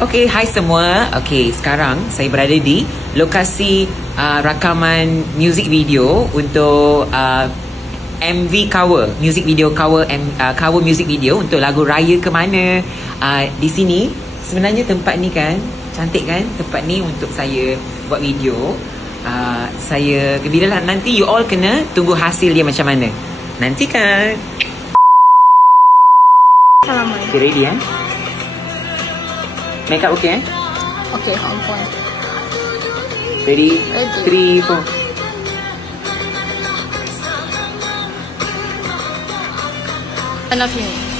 Okey, hai semua. Okey, sekarang saya berada di lokasi rakaman music video untuk MV cover, music video cover, cover music video untuk lagu Raya Ke Mana. Di sini sebenarnya tempat ni kan cantik kan, tempat ni untuk saya buat video. Saya gembira lah, nanti you all kena tunggu hasil dia macam mana. Nantikan. Assalamualaikum. Okay, ready Make up okay Okay, on point. Ready? 3, 4. Enough ini.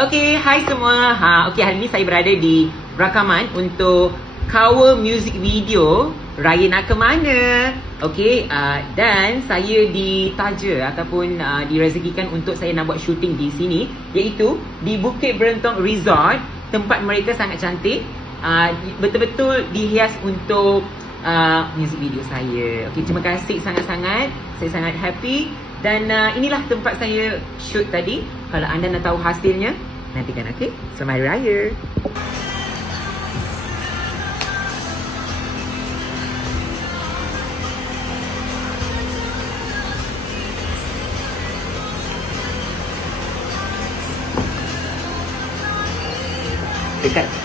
Okay, hai semua. Okay, hari ni saya berada di rakaman untuk cover music video Raya Nak Ke Mana. Okay, dan saya ditaja ataupun direzekikan untuk saya nak buat syuting di sini, iaitu di Bukit Berentong Resort. Tempat mereka sangat cantik. Betul-betul dihias untuk music video saya. Okay, terima kasih sangat-sangat. Saya sangat happy. Dan inilah tempat saya shoot tadi. Kalau anda nak tahu hasilnya, nantikan. Okay, selamat Hari Raya. Dekat.